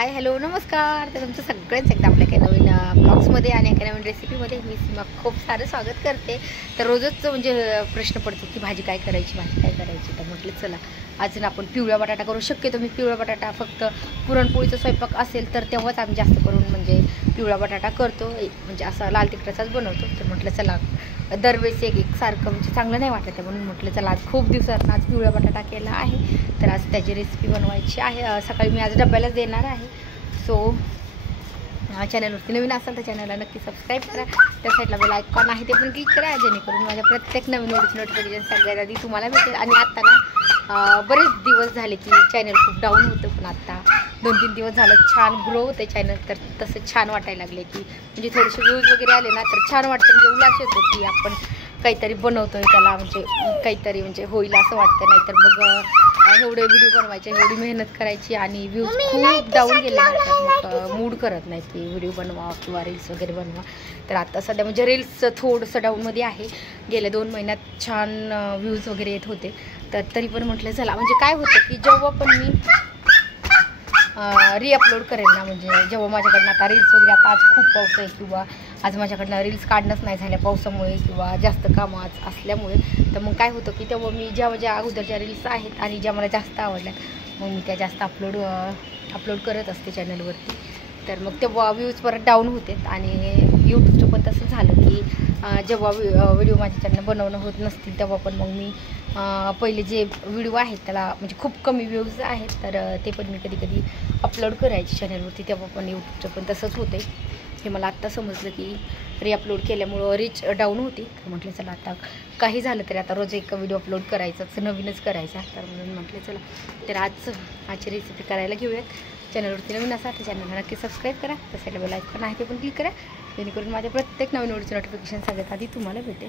Hi hello नमस्कार. तर तुमचं सगळ्यांचं एकदा आपल्या काही नवीन ब्लॉग्समध्ये आणि एका नवीन रेसिपीमध्ये मी सीमा खूप सारं स्वागत करते. तर रोजच म्हणजे प्रश्न पडतो की भाजी काय करायची. तर म्हटलं चला आज ना आपण पिवळा बटाटा करू. शक्यतो मी पिवळा बटाटा फक्त पुरणपोळीचा स्वयंपाक असेल तर तेव्हाच आम्ही जास्त करून म्हणजे पिवळा बटाटा करतो, म्हणजे असा लाल तिखटाचाच बनवतो. तर म्हटलं चला दरवेळेस एक सारखं म्हणजे चांगलं नाही वाटत आहे, म्हणून म्हटलं चला आज खूप दिवसात आज पिवळा बटाटा केला आहे. तर आज त्याची रेसिपी बनवायची आहे. सकाळी मी आज डब्यालाच देणार आहे. सो चॅनलवरती नवीन असाल तर चॅनलला नक्की सबस्क्राईब करा. त्या साईडला बेल आयकॉन आहे ते पण क्लिक करा, जेणेकरून माझ्या प्रत्येक नवीन नोटिफिकेशन सगळ्यात आधी तुम्हाला भेटेल. आणि आत्ता ना बरेच दिवस झाले की चॅनल खूप डाऊन होतं, पण आत्ता 2-3 दिवस झालं छान ग्रो होते चॅनल. तर तसं छान वाटायला लागले की म्हणजे थोडेसे व्ह्यूज वगैरे आले ना तर छान वाटतं, म्हणजे उल्हास येतो की आपण काहीतरी बनवतोय, त्याला म्हणजे काहीतरी म्हणजे होईल असं वाटतं. नाहीतर मग एवढे व्हिडिओ बनवायचे, एवढी मेहनत करायची आणि व्ह्यूज खूप डाऊन गेले तर मग मूड करत नाही की व्हिडिओ बनवा किंवा रील्स वगैरे बनवा. तर आता सध्या म्हणजे रील्स थोडंसं डाऊनमध्ये आहे. गेल्या 2 महिन्यात छान व्ह्यूज वगैरे येत होते. तर तरी पण म्हटलं चला, म्हणजे काय होतं की जेव्हा पण मी रिअपलोड करेन ना, म्हणजे जेव्हा माझ्याकडनं आता रील्स वगैरे, आता आज खूप पाऊस आहे किंवा आज माझ्याकडनं रील्स काढणंच नाही झाल्या पावसामुळे किंवा जास्त कामं आज असल्यामुळे, तर मग काय होतं की तेव्हा मी ज्या अगोदरच्या रील्स आहेत आणि ज्या मला जास्त आवडल्या मग मी त्या जास्त अपलोड करत असते चॅनलवरती. तर मग तेव्हा व्ह्यूज परत डाऊन होते. आणि यूट्यूबचं पण तसं झालं की जेव्हा व्हिडिओ माझ्या चॅनल बनवणं होत नसतील तेव्हा पण मग मी पहिले जे व्हिडिओ आहेत त्याला म्हणजे खूप कमी व्ह्यूज आहेत तर ते पण मी कधी अपलोड करायचे चॅनलवरती. तेव्हा पण यूट्यूबचं पण तसंच होतं आहे. हे मला आत्ता समजलं की रिअपलोड केल्यामुळं रीच डाऊन होती. तर म्हटलं चला आता काही झालं तरी आता रोज एक व्हिडिओ अपलोड करायचाच, नवीनच करायचा. तर म्हणून म्हटलं चला तर आजची रेसिपी करायला घेऊयात. चॅनलवरती नवीन असा तर चॅनलला नक्की सबस्क्राईब करा. त्या साईडला बेल आयकॉन आहे ते पण क्लिक करा, जेणेकरून माझ्या प्रत्येक नवीन व्हिडिओचे नोटिफिकेशन सगळ्यात आधी तुम्हाला भेटेल.